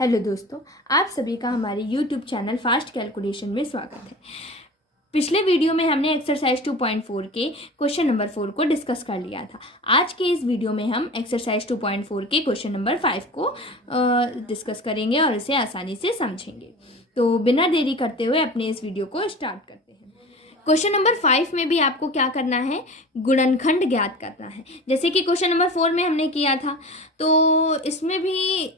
Hello दोस्तों, आप सभी का हमारे यूट्यूब चैनल फास्ट कैलकुलेशन में स्वागत है। पिछले वीडियो में हमने एक्सरसाइज 2.4 के क्वेश्चन नंबर 4 को डिस्कस कर लिया था। आज के इस वीडियो में हम एक्सरसाइज 2.4 के क्वेश्चन नंबर 5 को डिस्कस करेंगे और इसे आसानी से समझेंगे। तो बिना देरी करते हुए अपने इस वीडियो को स्टार्ट करते हैं। क्वेश्चन नंबर 5 में भी आपको क्या करना है, गुणनखंड ज्ञात करना है। जैसे कि क्वेश्चन नंबर 4 में हमने किया था, तो इसमें भी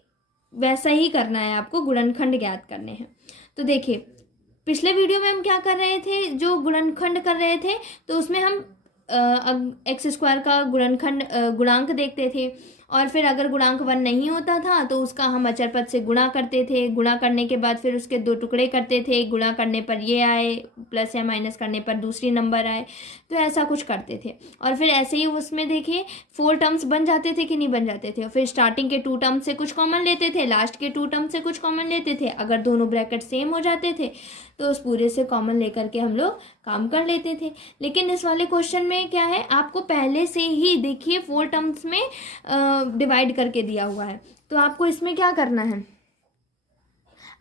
वैसा ही करना है, आपको गुणनखंड ज्ञात करने हैं। तो देखिए, पिछले वीडियो में हम क्या कर रहे थे, जो गुणनखंड कर रहे थे तो उसमें हम एक्स स्क्वायर का गुणांक देखते थे, और फिर अगर गुणांक 1 नहीं होता था तो उसका हम अचर पद से गुणा करते थे। गुणा करने के बाद फिर उसके 2 टुकड़े करते थे, गुणा करने पर ये आए, प्लस या माइनस करने पर दूसरी नंबर आए, तो ऐसा कुछ करते थे। और फिर ऐसे ही उसमें देखिए 4 टर्म्स बन जाते थे कि नहीं बन जाते थे। और फिर स्टार्टिंग के 2 टर्म्स से कुछ कॉमन लेते थे, लास्ट के 2 टर्म्स से कुछ कॉमन लेते थे। अगर दोनों ब्रैकेट सेम हो जाते थे तो उस पूरे से कॉमन लेकर के हम लोग काम कर लेते थे। लेकिन इस वाले क्वेश्चन में क्या है, आपको पहले से ही देखिए 4 टर्म्स में डिवाइड करके दिया हुआ है। तो आपको इसमें क्या करना है,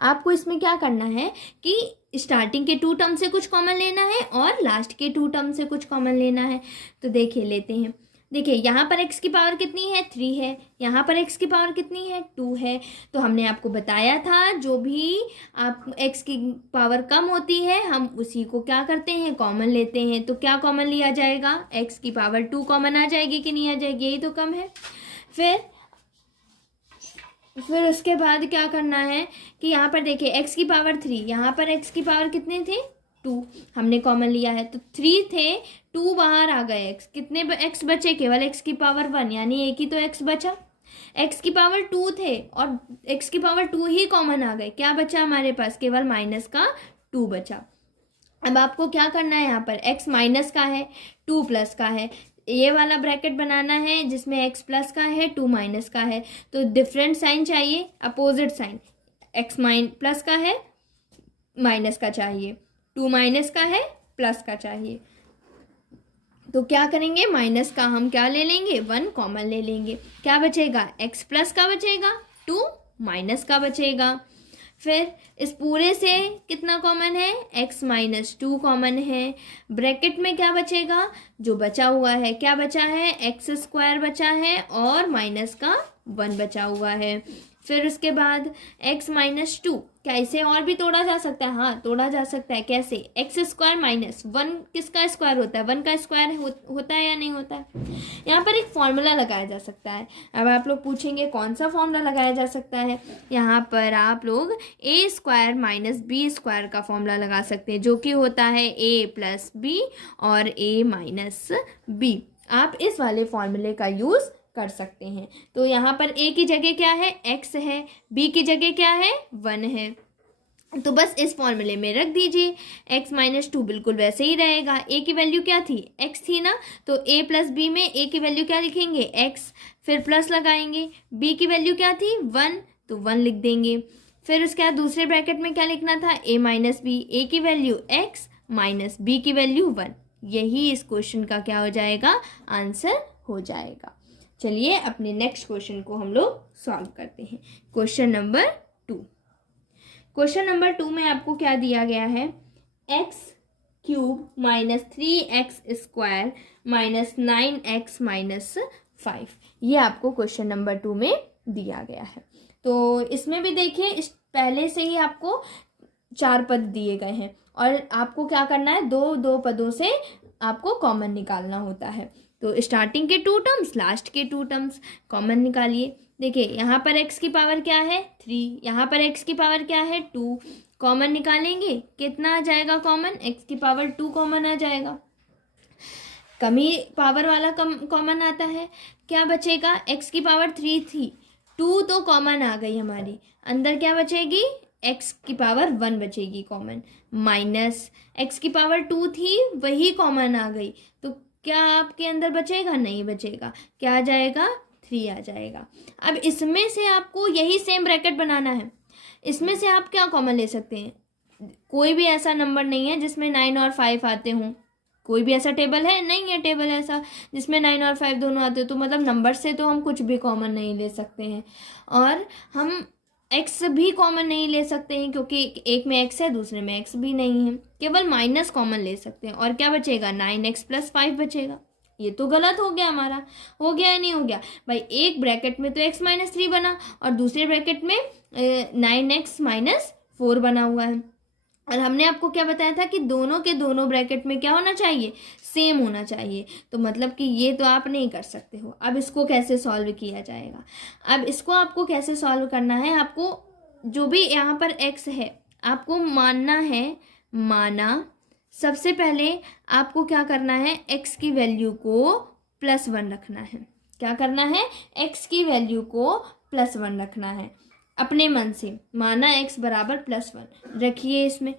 आपको इसमें क्या करना है कि स्टार्टिंग के 2 टर्म से कुछ कॉमन लेना है और लास्ट के 2 टर्म से कुछ कॉमन लेना है। तो देखिए लेते हैं। देखिए यहाँ पर x की पावर कितनी है, 3 है। यहाँ पर x की पावर कितनी है, 2 है। तो हमने आपको बताया था, जो भी आप x की पावर कम होती है हम उसी को क्या करते हैं, कॉमन लेते हैं। तो क्या कॉमन लिया जाएगा, x की पावर 2 कॉमन आ जाएगी कि नहीं आ जाएगी, यही तो कम है। फिर उसके बाद क्या करना है कि यहाँ पर देखिए x की पावर 3, यहाँ पर x की पावर कितने थे, 2 हमने कॉमन लिया है। तो 3 थे, 2 बाहर आ गए, x कितने x बचे, केवल x की पावर 1, यानी एक ही तो x बचा। x की पावर 2 थे और x की पावर 2 ही कॉमन आ गए, क्या बचा हमारे पास, केवल माइनस का 2 बचा। अब आपको क्या करना है, यहाँ पर x माइनस का है, 2 प्लस का है, ये वाला ब्रैकेट बनाना है जिसमें x प्लस का है, 2 माइनस का है। तो डिफरेंट साइन चाहिए, अपोजिट साइन। x प्लस का है, माइनस का चाहिए, 2 माइनस का है, प्लस का चाहिए। तो क्या करेंगे, माइनस का हम क्या ले लेंगे, 1 कॉमन ले लेंगे। क्या बचेगा, x प्लस का बचेगा, 2 माइनस का बचेगा। फिर इस पूरे से कितना कॉमन है, x माइनस 2 कॉमन है। ब्रैकेट में क्या बचेगा, जो बचा हुआ है, क्या बचा है, एक्स स्क्वायर बचा है और माइनस का 1 बचा हुआ है। फिर उसके बाद x माइनस 2, क्या इसे और भी तोड़ा जा सकता है, हाँ तोड़ा जा सकता है। कैसे, एक्स स्क्वायर माइनस 1 किसका स्क्वायर होता है, 1 का स्क्वायर होता है या नहीं होता है। यहाँ पर एक फॉर्मूला लगाया जा सकता है। अब आप लोग पूछेंगे कौन सा फॉर्मूला लगाया जा सकता है, यहाँ पर आप लोग a square minus B square का फॉर्मूला लगा सकते हैं, जो कि होता है a प्लस बी और a माइनस बी। आप इस वाले फॉर्मूले का यूज़ कर सकते हैं। तो यहाँ पर a की जगह क्या है, x है, b की जगह क्या है, 1 है। तो बस इस फॉर्मूले में रख दीजिए, x माइनस 2 बिल्कुल वैसे ही रहेगा। a की वैल्यू क्या थी, x थी ना, तो a प्लस बी में a की वैल्यू क्या लिखेंगे, x, फिर प्लस लगाएंगे। b की वैल्यू क्या थी, 1, तो 1 लिख देंगे। फिर उसके बाद दूसरे ब्रैकेट में क्या लिखना था, a माइनस बी, a की वैल्यू x माइनस b की वैल्यू 1। यही इस क्वेश्चन का क्या हो जाएगा, आंसर हो जाएगा। चलिए अपने नेक्स्ट क्वेश्चन को हम लोग सॉल्व करते हैं। Question number 2। क्वेश्चन नंबर 2 में आपको क्या दिया गया है, x cube minus 3x square minus 9x minus 5, ये आपको क्वेश्चन नंबर 2 में दिया गया है। तो इसमें भी देखिए, इस पहले से ही आपको 4 पद दिए गए हैं और आपको क्या करना है, 2 पदों से आपको कॉमन निकालना होता है। तो स्टार्टिंग के 2 टर्म्स, लास्ट के 2 टर्म्स कॉमन निकालिए। देखिए यहाँ पर x की पावर क्या है, 3, यहाँ पर x की पावर क्या है, 2, कॉमन निकालेंगे, कितना आ जाएगा कॉमन, x की पावर 2 कॉमन आ जाएगा। कमी पावर वाला कॉमन आता है, क्या बचेगा, x की पावर 3 थी, 2 तो कॉमन आ गई हमारी, अंदर क्या बचेगी, x की पावर 1 बचेगी कॉमन, माइनस x की पावर 2 थी, वही कॉमन आ गई, तो क्या आपके अंदर बचेगा, नहीं बचेगा, क्या आ जाएगा, 3 आ जाएगा। अब इसमें से आपको यही सेम ब्रैकेट बनाना है। इसमें से आप क्या कॉमन ले सकते हैं, कोई भी ऐसा नंबर नहीं है जिसमें 9 और 5 आते हों, कोई भी ऐसा टेबल है नहीं है, टेबल ऐसा जिसमें 9 और 5 दोनों आते हो, तो मतलब नंबर से तो हम कुछ भी कॉमन नहीं ले सकते हैं। और हम एक्स भी कॉमन नहीं ले सकते हैं क्योंकि एक में एक्स है दूसरे में एक्स भी नहीं है, केवल माइनस कॉमन ले सकते हैं। और क्या बचेगा, 9x+5 बचेगा। ये तो गलत हो गया हमारा, हो गया या नहीं हो गया भाई। एक ब्रैकेट में तो x-3 बना और दूसरे ब्रैकेट में 9x-4 बना हुआ है। और हमने आपको क्या बताया था कि दोनों के दोनों ब्रैकेट में क्या होना चाहिए, सेम होना चाहिए। तो मतलब कि ये तो आप नहीं कर सकते हो। अब इसको कैसे सॉल्व किया जाएगा, अब इसको आपको कैसे सॉल्व करना है, आपको जो भी यहाँ पर x है आपको मानना है, माना। सबसे पहले आपको क्या करना है, x की वैल्यू को +1 रखना है। क्या करना है, x की वैल्यू को +1 रखना है अपने मन से। माना x बराबर +1 रखिए। इसमें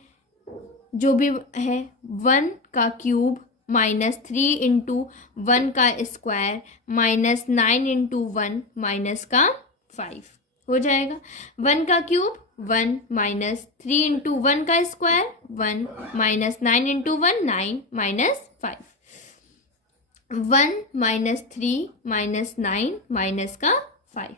जो भी है 1 का क्यूब -3 इंटू 1 का स्क्वायर -9 इंटू 1 माइनस का 5 हो जाएगा। 1 का क्यूब 1 -3 इंटू 1 का स्क्वायर 1 -9 इंटू 1 9 -5 1 -3 -9 माइनस का 5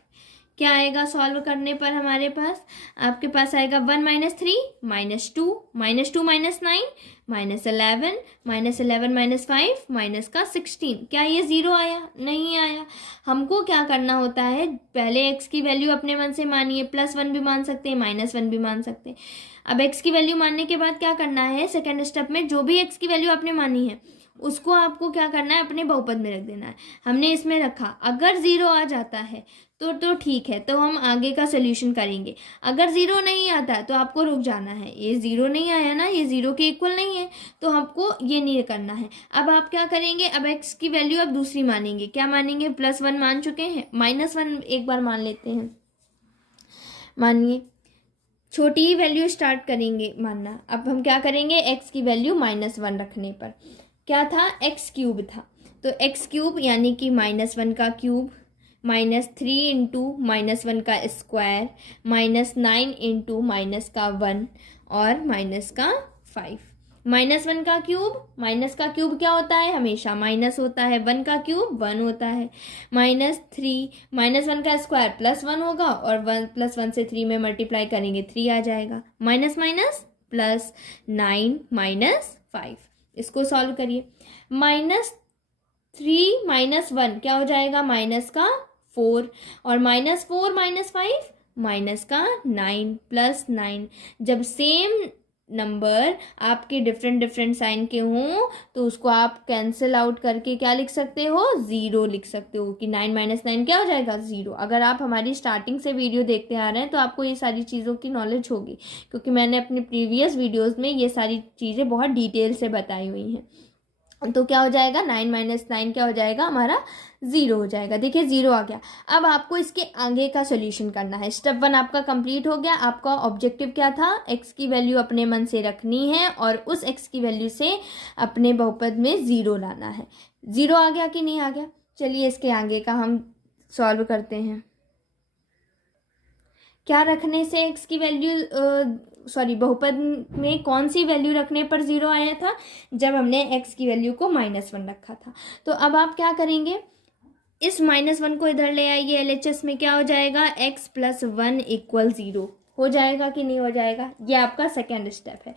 क्या आएगा सॉल्व करने पर हमारे पास, आपके पास आएगा 1 -3 -2 -2 -9 -11 -11 -5 माइनस का 16। क्या ये 0 आया, नहीं आया। हमको क्या करना होता है, पहले x की वैल्यू अपने मन से मानिए, +1 भी मान सकते हैं -1 भी मान सकते हैं। अब x की वैल्यू मानने के बाद क्या करना है, सेकेंड स्टेप में जो भी x की वैल्यू आपने मानी है उसको आपको क्या करना है, अपने बहुपद में रख देना है। हमने इसमें रखा, अगर 0 आ जाता है तो ठीक है, तो हम आगे का सोल्यूशन करेंगे। अगर 0 नहीं आता तो आपको रुक जाना है। ये 0 नहीं आया ना, ये 0 के इक्वल नहीं है, तो हमको ये नहीं करना है। अब आप क्या करेंगे, अब x की वैल्यू अब दूसरी मानेंगे। क्या मानेंगे, +1 मान चुके हैं, -1 एक बार मान लेते हैं। मानिए छोटी ही वैल्यू स्टार्ट करेंगे मानना। अब हम क्या करेंगे, x की वैल्यू -1 रखने पर क्या था, x³ था, तो x³ यानी कि -1 का क्यूब -3 इंटू -1 का स्क्वायर -9 इंटू माइनस का 1 और माइनस का 5। -1 का क्यूब क्या होता है, हमेशा माइनस होता है। 1 का क्यूब 1 होता है। -3 -1 का स्क्वायर +1 होगा और 1 +1 से 3 में मल्टीप्लाई करेंगे 3 आ जाएगा। Minus minus +9 -5। इसको सॉल्व करिए। -3 -1 क्या हो जाएगा, -4 और -4 -5 माइनस का 9 +9। जब सेम नंबर आपके डिफरेंट साइन के हों तो उसको आप कैंसिल आउट करके क्या लिख सकते हो, 0 लिख सकते हो कि 9 - 9 क्या हो जाएगा, 0। अगर आप हमारी स्टार्टिंग से वीडियो देखते आ रहे हैं तो आपको ये सारी चीज़ों की नॉलेज होगी, क्योंकि मैंने अपने प्रीवियस वीडियोस में ये सारी चीज़ें बहुत डिटेल से बताई हुई हैं। तो क्या हो जाएगा, 9 - 9 क्या हो जाएगा हमारा, 0 हो जाएगा। देखिए 0 आ गया। अब आपको इसके आगे का सोल्यूशन करना है। स्टेप 1 आपका कंप्लीट हो गया। आपका ऑब्जेक्टिव क्या था, x की वैल्यू अपने मन से रखनी है और उस x की वैल्यू से अपने बहुपद में 0 लाना है। 0 आ गया कि नहीं आ गया, चलिए इसके आगे का हम सॉल्व करते हैं। क्या रखने से x की वैल्यू बहुपद में कौन सी वैल्यू रखने पर 0 आया था, जब हमने x की वैल्यू को -1 रखा था। तो अब आप क्या करेंगे, इस -1 को इधर ले आइए, LHS में क्या हो जाएगा, x + 1 = 0 हो जाएगा कि नहीं हो जाएगा। ये आपका सेकेंड स्टेप है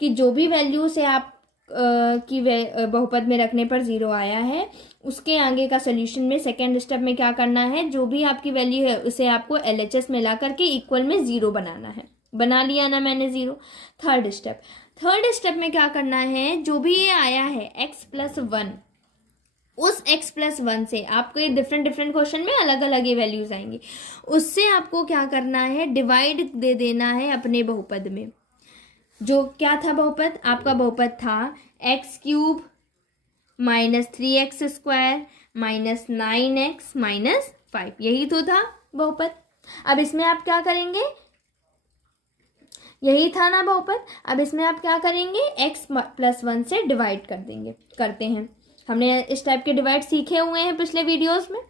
कि जो भी वैल्यू से आप की बहुपद में रखने पर 0 आया है, उसके आगे का सोल्यूशन में सेकेंड स्टेप में क्या करना है, जो भी आपकी वैल्यू है उसे आपको LHS में ला करके इक्वल में 0 बनाना है। बना लिया ना मैंने 0। थर्ड स्टेप में क्या करना है, जो भी ये आया है x + 1, उस x + 1 से आपको ये डिफरेंट क्वेश्चन में अलग अलग ये वैल्यूज आएंगी, उससे आपको क्या करना है, डिवाइड दे देना है अपने बहुपद में। जो क्या था बहुपद, आपका बहुपद था x³ -3x² -9x -5, यही तो था बहुपद। अब इसमें आप क्या करेंगे, यही था ना बहुपद। अब इसमें आप क्या करेंगे, x + 1 से डिवाइड करते हैं। हमने इस टाइप के डिवाइड सीखे हुए हैं पिछले वीडियोस में।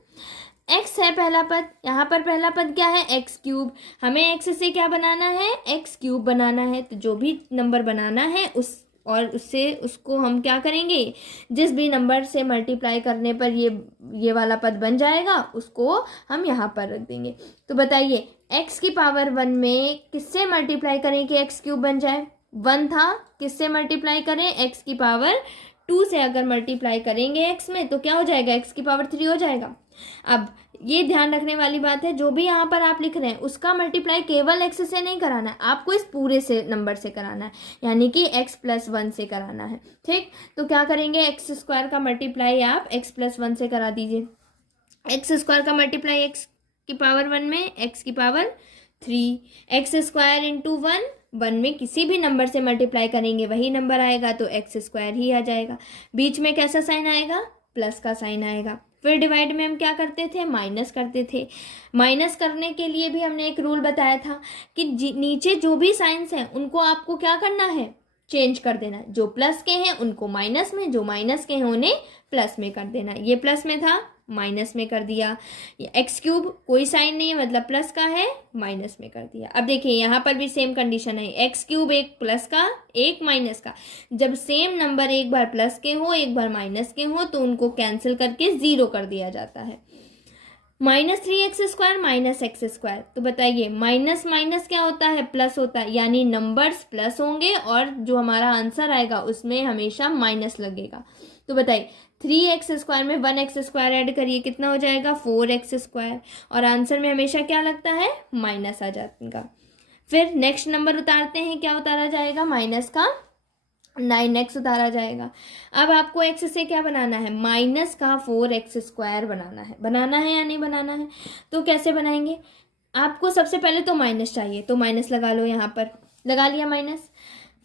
x है पहला पद, यहाँ पर पहला पद क्या है, x³। हमें x से क्या बनाना है, x³ बनाना है। तो जो भी नंबर बनाना है उस और उससे उसको हम क्या करेंगे, जिस भी नंबर से मल्टीप्लाई करने पर ये वाला पद बन जाएगा उसको हम यहाँ पर रख देंगे। तो बताइए x की पावर 1 में किससे मल्टीप्लाई करें कि x क्यूब बन जाए? 1 था, किससे मल्टीप्लाई करें? x की पावर 2 से अगर मल्टीप्लाई करेंगे x में तो क्या हो जाएगा, x की पावर 3 हो जाएगा। अब ये ध्यान रखने वाली बात है, जो भी यहाँ पर आप लिख रहे हैं उसका मल्टीप्लाई केवल x से नहीं कराना है, आपको इस पूरे से नंबर से कराना है, यानी कि x प्लस 1 से कराना है। ठीक, तो क्या करेंगे, एक्स स्क्वायर का मल्टीप्लाई आप x प्लस 1 से करा दीजिए। एक्स स्क्वायर का मल्टीप्लाई x की पावर 1 में x की पावर 3, एक्स स्क्वायर इंटू 1 में किसी भी नंबर से मल्टीप्लाई करेंगे वही नंबर आएगा, तो एक्स स्क्वायर ही आ जाएगा। बीच में कैसा साइन आएगा, प्लस का साइन आएगा। फिर डिवाइड में हम क्या करते थे, माइनस करते थे। माइनस करने के लिए भी हमने एक रूल बताया था कि नीचे जो भी साइंस हैं उनको आपको क्या करना है, चेंज कर देना है। जो प्लस के हैं उनको माइनस में, जो माइनस के हैं उन्हें प्लस में कर देना। ये प्लस में था, माइनस में कर दिया। एक्स क्यूब कोई साइन नहीं है मतलब प्लस का है, माइनस में कर दिया। अब देखिए यहाँ पर भी सेम कंडीशन है, एक्स क्यूब एक प्लस का एक माइनस का। जब सेम नंबर एक बार प्लस के हो एक बार माइनस के हो तो उनको कैंसिल करके 0 कर दिया जाता है। -3x² माइनस एक्स स्क्वायर, तो बताइए माइनस माइनस क्या होता है, प्लस होता है, यानी नंबर्स प्लस होंगे और जो हमारा आंसर आएगा उसमें हमेशा माइनस लगेगा। तो बताइए 3x² में 1x² ऐड करिए, कितना हो जाएगा 4x², और आंसर में हमेशा क्या लगता है, माइनस आ जाएगा। फिर नेक्स्ट नंबर उतारते हैं, क्या उतारा जाएगा, माइनस का 9x उतारा जाएगा। अब आपको x से क्या बनाना है, माइनस का 4x² बनाना है या नहीं बनाना है। तो कैसे बनाएंगे, आपको सबसे पहले तो माइनस चाहिए, तो माइनस लगा लो, यहाँ पर लगा लिया माइनस।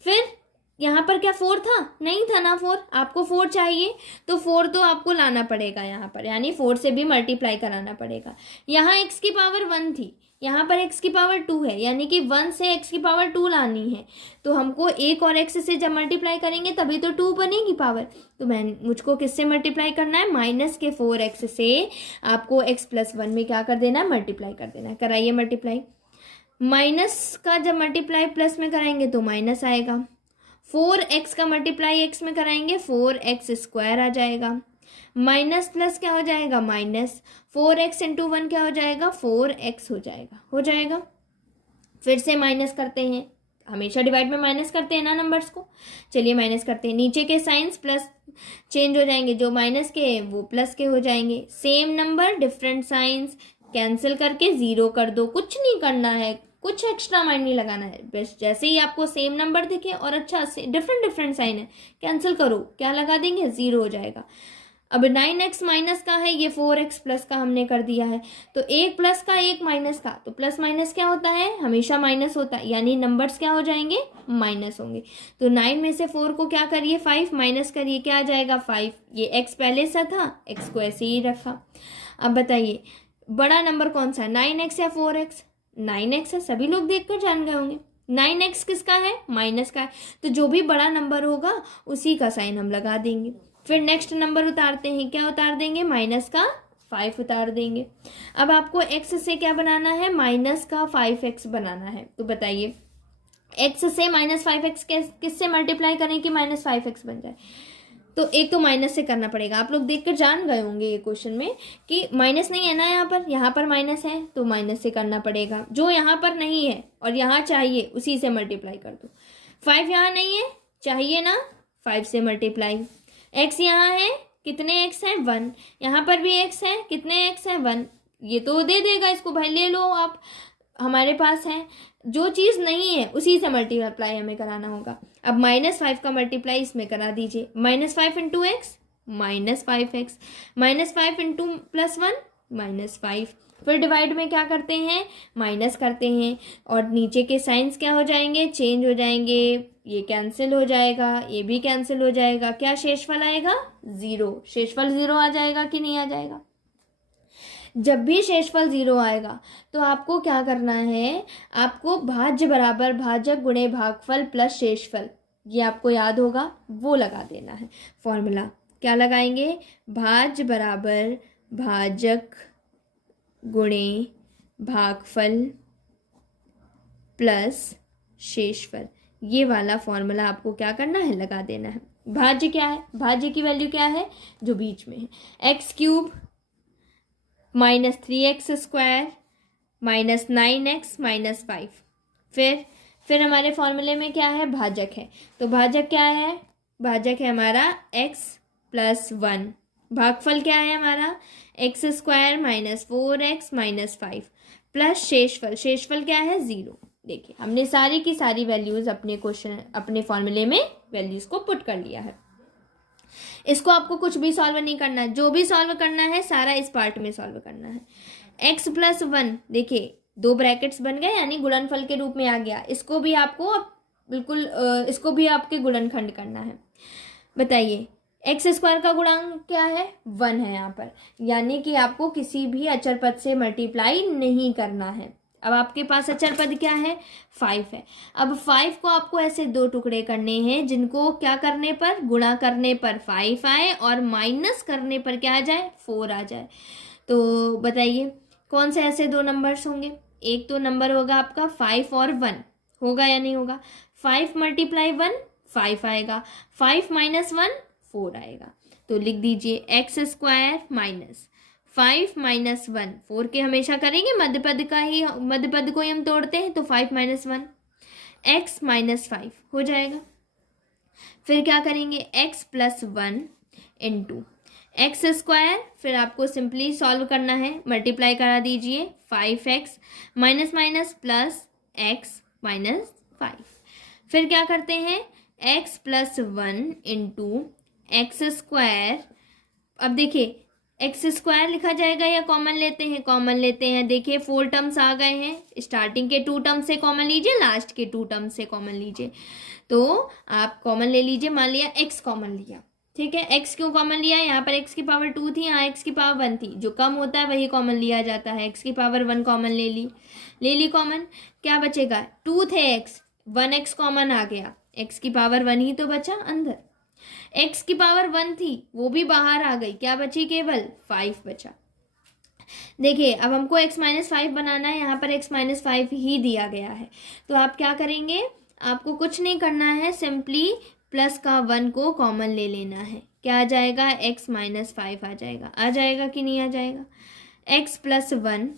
फिर यहाँ पर क्या 4 था, नहीं था ना 4, आपको 4 चाहिए तो 4 तो आपको लाना पड़ेगा यहाँ पर, यानी 4 से भी मल्टीप्लाई कराना पड़ेगा। यहाँ x की पावर 1 थी, यहाँ पर x की पावर 2 है, यानी कि 1 से x की पावर 2 लानी है। तो हमको एक और x से जब मल्टीप्लाई करेंगे तभी तो 2 बनेगी पावर। तो मुझको किससे मल्टीप्लाई करना है, माइनस के 4x से आपको x प्लस 1 में क्या कर देना है, मल्टीप्लाई कर देना है। कराइए मल्टीप्लाई, माइनस का जब मल्टीप्लाई प्लस में कराएंगे तो माइनस आएगा, 4x का मल्टीप्लाई x में कराएंगे 4x² आ जाएगा, माइनस प्लस क्या हो जाएगा, माइनस 4x इंटू 1 क्या हो जाएगा, 4x हो जाएगा। फिर से माइनस करते हैं, हमेशा डिवाइड में माइनस करते हैं ना नंबर्स को। चलिए माइनस करते हैं, नीचे के साइंस प्लस चेंज हो जाएंगे, जो माइनस के हैं वो प्लस के हो जाएंगे। Same number different science, cancel करके 0 कर दो, कुछ नहीं करना है, कुछ एक्स्ट्रा माइंड नहीं लगाना है। बस जैसे ही आपको सेम नंबर दिखे और अच्छा से डिफरेंट साइन है, कैंसिल करो, क्या लगा देंगे, 0 हो जाएगा। अब 9x माइनस का है, ये 4x प्लस का हमने कर दिया है, तो एक प्लस का एक माइनस का, तो प्लस माइनस क्या होता है, हमेशा माइनस होता है, यानी नंबर्स क्या हो जाएंगे, माइनस होंगे। तो 9 में से 4 को क्या करिए, 5 माइनस करिए, क्या आ जाएगा 5। ये x पहले सा था, x को ऐसे ही रखा। अब बताइए बड़ा नंबर कौन सा है, 9x या 4x, 9x है, सभी लोग देखकर जान गए होंगे। 9x किसका है, माइनस का है, तो जो भी बड़ा नंबर होगा उसी का साइन हम लगा देंगे। फिर नेक्स्ट नंबर उतारते हैं, क्या उतार देंगे, माइनस का 5 उतार देंगे। अब आपको x से क्या बनाना है, माइनस का 5x बनाना है। तो बताइए x से -5x किससे मल्टीप्लाई करें कि -5x बन जाए। तो एक तो माइनस से करना पड़ेगा, आप लोग देखकर जान गए होंगे ये क्वेश्चन में कि माइनस नहीं है ना, यहाँ पर माइनस है तो माइनस से करना पड़ेगा। जो यहाँ पर नहीं है और यहाँ चाहिए उसी से मल्टीप्लाई कर दो। 5 यहाँ नहीं है, चाहिए ना, 5 से मल्टीप्लाई। x यहाँ है, कितने x है, 1, यहाँ पर भी x है, कितने x है, 1, ये तो दे देगा, इसको भाई ले लो आप, हमारे पास है। जो चीज़ नहीं है उसी से मल्टीप्लाई हमें कराना होगा। अब -5 का मल्टीप्लाई इसमें करा दीजिए, -5 इंटू एक्स -5x, -5 इंटू +1 -5। फिर डिवाइड में क्या करते हैं, माइनस करते हैं, और नीचे के साइंस क्या हो जाएंगे, चेंज हो जाएंगे। ये कैंसिल हो जाएगा, ये भी कैंसिल हो जाएगा, क्या शेषफल आएगा, 0। शेषफल 0 आ जाएगा कि नहीं आ जाएगा। जब भी शेषफल 0 आएगा तो आपको क्या करना है, आपको भाज्य बराबर भाजक गुणे भागफल प्लस शेषफल, ये आपको याद होगा, वो लगा देना है फॉर्मूला। क्या लगाएंगे, भाज्य बराबर भाजक गुणे भागफल प्लस शेषफल, ये वाला फॉर्मूला आपको क्या करना है, लगा देना है। भाज्य क्या है, भाज्य की वैल्यू क्या है, जो बीच में है, x³ minus 3x square minus 9x minus 5। फिर हमारे फॉर्मूले में क्या है, भाजक है। तो भाजक क्या है, भाजक है हमारा x प्लस 1। भागफल क्या है हमारा, x square minus 4x minus 5 plus शेषफल क्या है, 0। देखिए हमने सारी की सारी वैल्यूज़ अपने फॉर्मूले में वैल्यूज़ को पुट कर लिया है। इसको आपको कुछ भी सॉल्व नहीं करना है, जो भी सॉल्व करना है सारा इस पार्ट में सॉल्व करना है। x प्लस 1, देखिए 2 ब्रैकेट्स बन गए यानी गुणनफल के रूप में आ गया। इसको भी आपको बिल्कुल इसको भी आपके गुणनखंड करना है। बताइए एक्स स्क्वायर का गुणांक क्या है, 1 है यहाँ पर, यानी कि आपको किसी भी अचर पद से मल्टीप्लाई नहीं करना है। अब आपके पास अचर पद क्या है, 5 है। अब 5 को आपको ऐसे 2 टुकड़े करने हैं जिनको क्या करने पर, गुणा करने पर 5 आए और माइनस करने पर क्या आ जाए, 4 आ जाए। तो बताइए कौन से ऐसे 2 नंबर्स होंगे। एक तो नंबर होगा आपका 5 और 1, होगा या नहीं होगा। 5 मल्टीप्लाई 1 5 आएगा, 5 माइनस 1 4 आएगा। तो लिख दीजिए एक्स स्क्वायर माइनस 5 माइनस 1, 4 के हमेशा करेंगे मध्य पद को ही हम तोड़ते हैं, तो 5 माइनस 1 x माइनस 5 हो जाएगा। फिर क्या करेंगे, x plus 1 into x square, फिर आपको सिंपली सॉल्व करना है, मल्टीप्लाई करा दीजिए 5x minus minus plus x minus 5। फिर क्या करते हैं, x plus 1 into x square. अब देखिए एक्स स्क्वायर लिखा जाएगा या कॉमन लेते हैं, कॉमन लेते हैं। देखिए 4 टर्म्स आ गए हैं, स्टार्टिंग के 2 टर्म्स से कॉमन लीजिए, लास्ट के 2 टर्म्स से कॉमन लीजिए। तो आप कॉमन ले लीजिए, मान लिया x कॉमन लिया, ठीक है। x क्यों कॉमन लिया, यहाँ पर x की पावर 2 थी, यहाँ x की पावर 1 थी, जो कम होता है वही कॉमन लिया जाता है। x की पावर 1 कॉमन ले ली कॉमन, क्या बचेगा, 2 थे x, 1x कॉमन आ गया, x की पावर 1 ही तो बचा अंदर। x की पावर 1 थी वो भी बाहर आ गई, क्या बची, केवल 5 बचा। देखिए अब हमको x माइनस 5 बनाना है, यहाँ पर x माइनस 5 ही दिया गया है। तो आप क्या करेंगे, आपको कुछ नहीं करना है, सिंपली प्लस का 1 को कॉमन ले लेना है। क्या आ जाएगा, x माइनस 5 आ जाएगा कि नहीं आ जाएगा। x प्लस 1,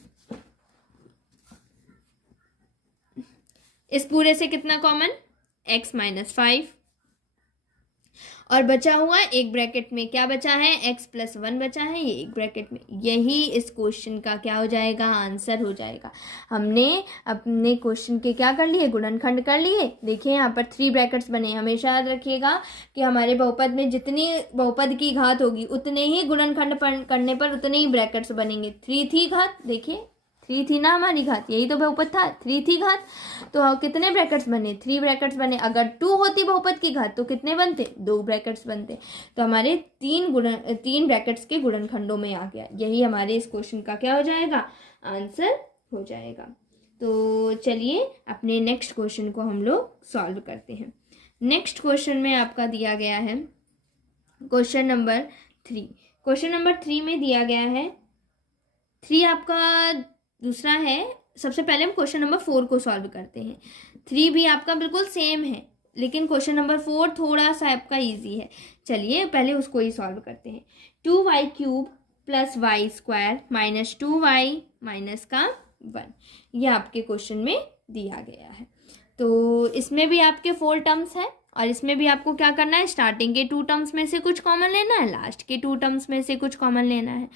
इस पूरे से कितना कॉमन, x माइनस 5, और बचा हुआ एक ब्रैकेट में क्या बचा है, x प्लस 1 बचा है, ये एक ब्रैकेट में। यही इस क्वेश्चन का क्या हो जाएगा, आंसर हो जाएगा। हमने अपने क्वेश्चन के क्या कर लिए, गुणनखंड कर लिए। देखिए यहाँ पर 3 ब्रैकेट्स बने। हमेशा याद रखिएगा कि हमारे बहुपद में जितनी बहुपद की घात होगी उतने ही गुणनखंड करने पर उतने ही ब्रैकेट्स बनेंगे। 3 थी घात, देखिए 3 थी ना हमारी घात, यही तो बहुपद था, 3 थी घात, तो कितने ब्रैकेट्स बने, 3 ब्रैकेट्स बने। अगर 2 होती बहुपद की घात तो कितने बनते, 2 ब्रैकेट्स बनते। तो हमारे 3 ब्रैकेट्स के गुणनखंडों में आ गया। यही हमारे इस क्वेश्चन का क्या हो जाएगा, आंसर हो जाएगा। तो चलिए अपने नेक्स्ट क्वेश्चन को हम लोग सॉल्व करते हैं। नेक्स्ट क्वेश्चन में आपका दिया गया है क्वेश्चन नंबर 3। क्वेश्चन नंबर 3 में दिया गया है 3 आपका दूसरा है। सबसे पहले हम क्वेश्चन नंबर 4 को सॉल्व करते हैं। 3 भी आपका बिल्कुल सेम है, लेकिन क्वेश्चन नंबर 4 थोड़ा सा आपका इजी है। चलिए पहले उसको ही सॉल्व करते हैं। 2y³ plus Y square minus 2y minus का 1, ये आपके क्वेश्चन में दिया गया है। तो इसमें भी आपके 4 टर्म्स हैं और इसमें भी आपको क्या करना है, स्टार्टिंग के 2 टर्म्स में से कुछ कॉमन लेना है, लास्ट के 2 टर्म्स में से कुछ कॉमन लेना है।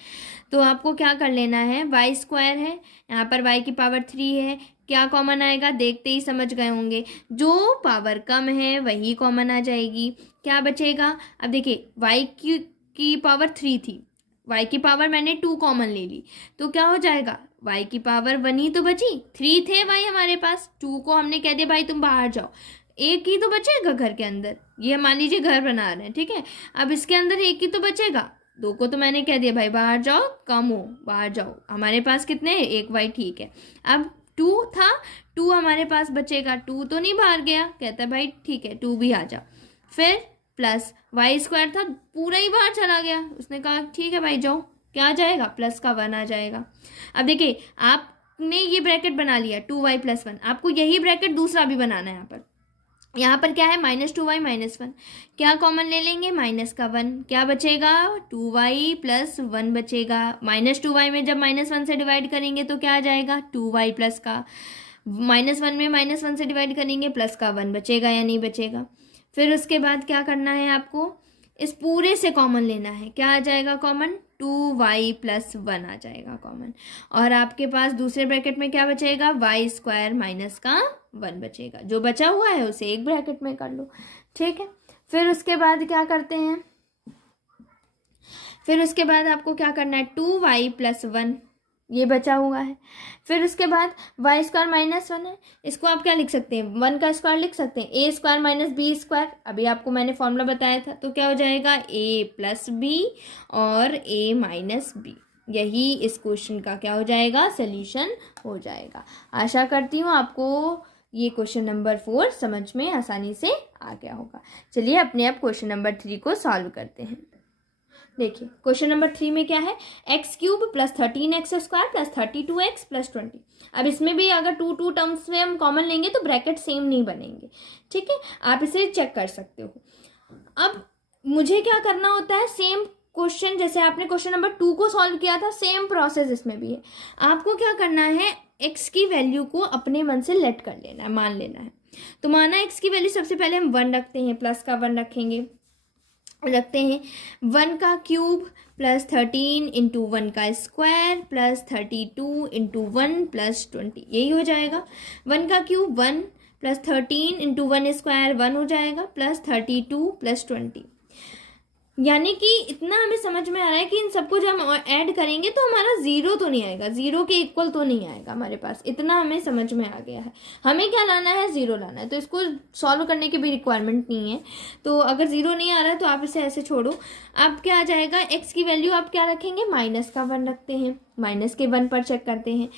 तो आपको क्या कर लेना है, वाई स्क्वायर है, यहाँ पर वाई की पावर 3 है, क्या कॉमन आएगा, देखते ही समझ गए होंगे, जो पावर कम है वही कॉमन आ जाएगी। क्या बचेगा, अब देखिए वाई की पावर 3 थी, वाई की पावर मैंने 2 कॉमन ले ली, तो क्या हो जाएगा, वाई की पावर 1 ही तो बची, 3 थे वाई हमारे पास, 2 को हमने कह दिया भाई तुम बाहर जाओ, एक ही तो बचेगा घर के अंदर। ये मान लीजिए घर बना रहे हैं, ठीक है, अब इसके अंदर एक ही तो बचेगा, 2 को तो मैंने कह दिया भाई बाहर जाओ, कम हो बाहर जाओ, हमारे पास कितने हैं, 1 वाई, ठीक है। अब 2 था, 2 हमारे पास बचेगा, 2 तो नहीं बाहर गया, कहता है भाई ठीक है 2 भी आ जाओ। फिर प्लस वाई स्क्वायर था, पूरा ही बाहर चला गया, उसने कहा ठीक है भाई जाओ, क्या आ जाएगा, प्लस का 1 आ जाएगा। अब देखिए आपने ये ब्रैकेट बना लिया 2y प्लस 1, आपको यही ब्रैकेट दूसरा भी बनाना है यहाँ पर। यहाँ पर क्या है, -2y -1, क्या कॉमन ले लेंगे, माइनस का 1, क्या बचेगा, 2y + 1 बचेगा। -2y में जब -1 से डिवाइड करेंगे तो क्या आ जाएगा, 2y प्लस का, -1 में -1 से डिवाइड करेंगे प्लस का 1 बचेगा या नहीं बचेगा। फिर उसके बाद क्या करना है आपको, इस पूरे से कॉमन लेना है, क्या आ जाएगा कॉमन, 2y + 1 आ जाएगा कॉमन। और आपके पास दूसरे ब्रैकेट में क्या बचेगा, y² - 1 बचेगा। जो बचा हुआ है उसे एक ब्रैकेट में कर लो, ठीक है। फिर उसके बाद क्या करते हैं, फिर उसके बाद आपको क्या करना है, 2y + 1 ये बचा हुआ है। फिर उसके बाद y² - 1 है, इसको आप क्या लिख सकते हैं, 1 का स्क्वायर लिख सकते हैं, a² - b²। अभी आपको मैंने फॉर्मूला बताया था, तो क्या हो जाएगा, a + b और a - b। यही इस क्वेश्चन का क्या हो जाएगा, सोल्यूशन हो जाएगा। आशा करती हूँ आपको ये क्वेश्चन नंबर 4 समझ में आसानी से आ गया होगा। चलिए अपने आप क्वेश्चन नंबर 3 को सॉल्व करते हैं। देखिए क्वेश्चन नंबर 3 में क्या है, x³ + 13x² + 32x + 20। अब इसमें भी अगर टू टर्म्स में हम कॉमन लेंगे तो ब्रैकेट सेम नहीं बनेंगे, ठीक है, आप इसे चेक कर सकते हो। अब मुझे क्या करना होता है, सेम क्वेश्चन जैसे आपने क्वेश्चन नंबर 2 को सॉल्व किया था, सेम प्रोसेस इसमें भी है। आपको क्या करना है, x की वैल्यू को अपने मन से लेट कर लेना है, मान लेना है। तो माना x की वैल्यू सबसे पहले हम 1 रखते हैं, प्लस का 1 रखते हैं 1 का क्यूब + 13 × 1 का स्क्वायर + 32 × 1 + 20, यही हो जाएगा। 1 का क्यूब 1 + 13 × 1 स्क्वायर 1 हो जाएगा, + 32 + 20। यानी कि इतना हमें समझ में आ रहा है कि इन सबको जब हम ऐड करेंगे तो हमारा 0 तो नहीं आएगा, 0 के इक्वल तो नहीं आएगा हमारे पास, इतना हमें समझ में आ गया है। हमें क्या लाना है, 0 लाना है, तो इसको सॉल्व करने की भी रिक्वायरमेंट नहीं है। तो अगर 0 नहीं आ रहा है तो आप इसे ऐसे छोड़ो। अब क्या आ जाएगा, x की वैल्यू आप क्या रखेंगे, -1 रखते हैं, -1 पर चेक करते हैं।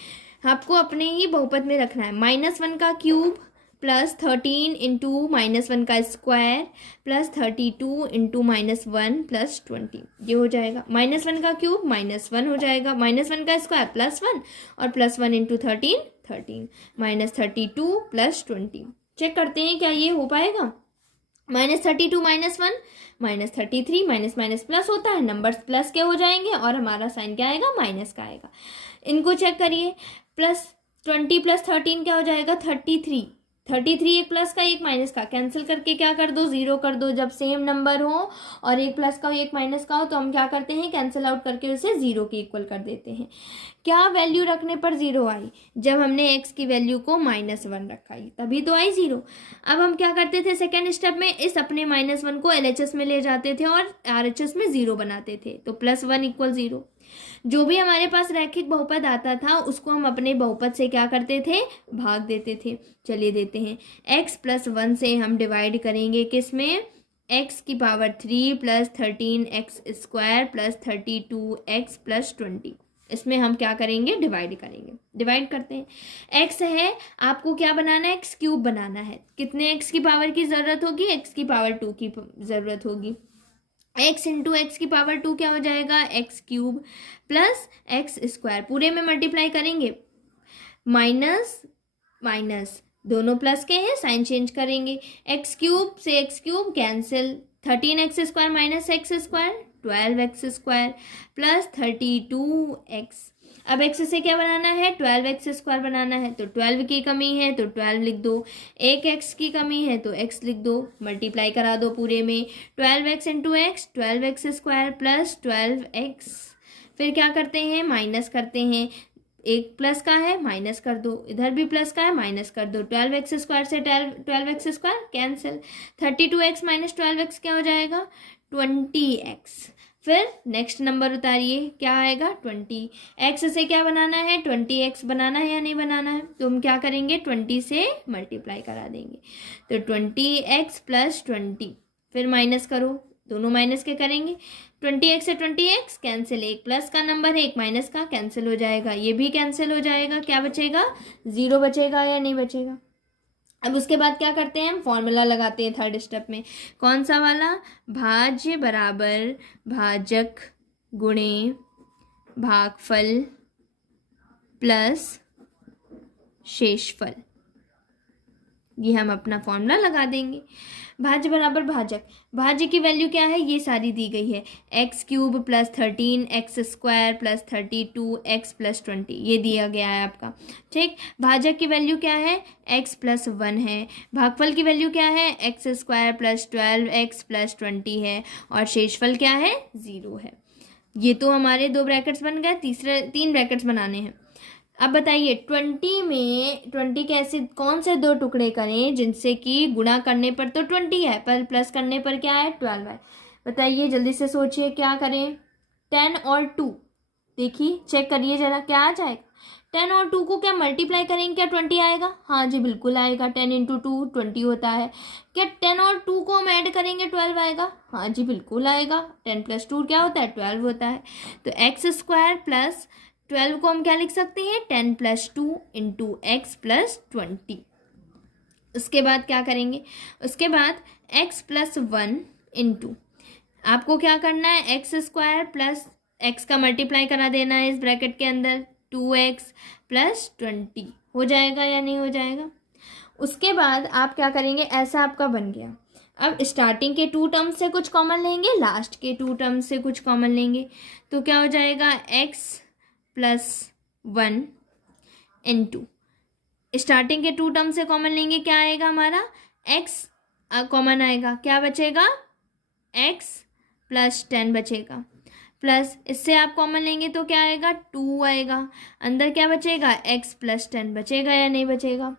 आपको अपने ही बहुपद में रखना है, -1 का क्यूब + 13 × -1 का स्क्वायर + 32 × -1 + 20, ये हो जाएगा। -1 का क्यूब -1 हो जाएगा, -1 का स्क्वायर +1 और +1 × 13 13 -32 + 20। चेक करते हैं क्या ये हो पाएगा, -32 - 1 -33, माइनस प्लस होता है, नंबर्स प्लस के हो जाएंगे और हमारा साइन क्या आएगा, माइनस का आएगा। इनको चेक करिए, +20 + 13 क्या हो जाएगा, 33 एक प्लस का एक माइनस का, कैंसिल करके क्या कर दो, 0 कर दो। जब सेम नंबर हो और एक प्लस का हो एक माइनस का हो तो हम क्या करते हैं, कैंसिल आउट करके उसे 0 के इक्वल कर देते हैं। क्या वैल्यू रखने पर 0 आई, जब हमने x की वैल्यू को -1 रखा ही तभी तो आई 0। अब हम क्या करते थे, सेकेंड स्टेप में इस अपने -1 को LHS में ले जाते थे और RHS में 0 बनाते थे, तो +1 = 0। जो भी हमारे पास रैखिक बहुपद आता था उसको हम अपने बहुपद से क्या करते थे, भाग देते थे। चलिए देते हैं, x + 1 से हम डिवाइड करेंगे किस में, x की पावर 3 + 13x² + 32x + 20। इसमें हम क्या करेंगे, डिवाइड करेंगे। डिवाइड करते हैं, x है, आपको क्या बनाना है, x³ बनाना है। कितने x की पावर की ज़रूरत होगी, x की पावर 2 की ज़रूरत होगी। x × x की पावर 2 क्या हो जाएगा, x³ + x², पूरे में मल्टीप्लाई करेंगे, माइनस माइनस दोनों प्लस के हैं, साइन चेंज करेंगे, x³ से x³ cancel, 13x² - x² 12x² + 32x। अब x से क्या बनाना है, 12x² बनाना है, तो 12 की कमी है तो 12 लिख दो, एक x की कमी है तो x लिख दो, मल्टीप्लाई करा दो पूरे में, 12x × x 12x² + 12x। फिर क्या करते हैं, माइनस करते हैं, एक प्लस का है माइनस कर दो, इधर भी प्लस का है माइनस कर दो, 12x² से 12x² कैंसिल, 32x - 12x क्या हो जाएगा, 20x। फिर नेक्स्ट नंबर उतारिए, क्या आएगा, 20। x से क्या बनाना है, 20x बनाना है या नहीं बनाना है, तो हम क्या करेंगे, 20 से मल्टीप्लाई करा देंगे, तो 20x + 20। फिर माइनस करो, दोनों माइनस के करेंगे, 20x से 20x कैंसिल, एक प्लस का नंबर है एक माइनस का, कैंसिल हो जाएगा, ये भी कैंसिल हो जाएगा, क्या बचेगा, 0 बचेगा या नहीं बचेगा। अब उसके बाद क्या करते हैं, हम फॉर्मूला लगाते हैं थर्ड स्टेप में, कौन सा वाला, भाज्य बराबर भाजक गुणे भागफल प्लस शेषफल। ये हम अपना फॉर्मूला लगा देंगे। भाज्य बराबर भाजक, भाज्य की वैल्यू क्या है, ये सारी दी गई है, x cube plus 13 x square plus 32 x plus 20, ये दिया गया है आपका। ठीक, भाजक की वैल्यू क्या है, एक्स प्लस 1 है। भागफल की वैल्यू क्या है, x square plus 12 x plus 20 है। और शेषफल क्या है, 0 है। ये तो हमारे 2 ब्रैकेट्स बन गए, तीसरे 3 ब्रैकेट्स बनाने हैं। अब बताइए 20 में 20 के ऐसे कौन से 2 टुकड़े करें जिनसे कि गुणा करने पर तो 20 है पर प्लस करने पर क्या है, 12 है। बताइए जल्दी से सोचिए क्या करें। 10 और 2, देखिए चेक करिए जरा क्या आ जाएगा। 10 और 2 को क्या मल्टीप्लाई करेंगे, क्या 20 आएगा, हाँ जी बिल्कुल आएगा। 10 इंटू 2 20 होता है। क्या 10 और 2 को हम ऐड करेंगे 12 आएगा, हाँ जी बिल्कुल आएगा। 10 प्लस 2 क्या होता है, 12 होता है। तो एक्स स्क्वायर प्लस 12 को हम क्या लिख सकते हैं, 10 प्लस 2 इंटू एक्स प्लस 20। उसके बाद क्या करेंगे, उसके बाद x प्लस 1 इंटू, आपको क्या करना है, एक्स स्क्वायर प्लस एक्स का मल्टीप्लाई करा देना है इस ब्रैकेट के अंदर, 2x प्लस 20 हो जाएगा या नहीं हो जाएगा। उसके बाद आप क्या करेंगे, ऐसा आपका बन गया। अब स्टार्टिंग के 2 टर्म से कुछ कॉमन लेंगे, लास्ट के 2 टर्म से कुछ कॉमन लेंगे, तो क्या हो जाएगा, x प्लस 1 इंटू, स्टार्टिंग के 2 टर्म से कॉमन लेंगे, क्या आएगा हमारा, x कॉमन आएगा, क्या बचेगा, x प्लस 10 बचेगा, प्लस इससे आप कॉमन लेंगे तो क्या आएगा, 2 आएगा, अंदर क्या बचेगा, x प्लस 10 बचेगा या नहीं बचेगा,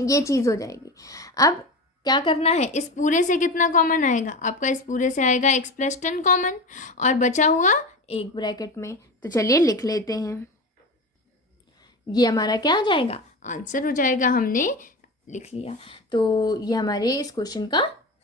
ये चीज़ हो जाएगी। अब क्या करना है, इस पूरे से कितना कॉमन आएगा आपका, इस पूरे से आएगा x प्लस 10 कॉमन, और बचा हुआ एक ब्रैकेट में। तो चलिए लिख लेते हैं, ये हमारा क्या आ जाएगा, आंसर हो जाएगा, हमने लिख लिया। तो ये हमारे इस क्वेश्चन का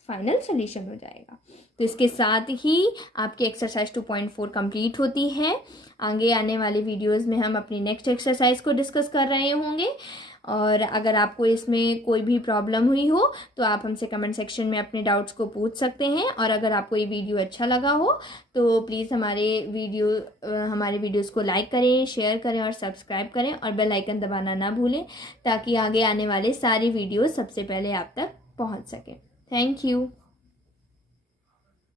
फाइनल सोल्यूशन हो जाएगा। तो इसके साथ ही आपकी एक्सरसाइज 2.4 कंप्लीट होती है। आगे आने वाले वीडियोस में हम अपनी नेक्स्ट एक्सरसाइज को डिस्कस कर रहे होंगे। और अगर आपको इसमें कोई भी प्रॉब्लम हुई हो तो आप हमसे कमेंट सेक्शन में अपने डाउट्स को पूछ सकते हैं। और अगर आपको ये वीडियो अच्छा लगा हो तो प्लीज़ हमारे वीडियोस को लाइक करें, शेयर करें और सब्सक्राइब करें, और बेल आइकन दबाना ना भूलें ताकि आगे आने वाले सारे वीडियोस सबसे पहले आप तक पहुंच सकें। Thank you.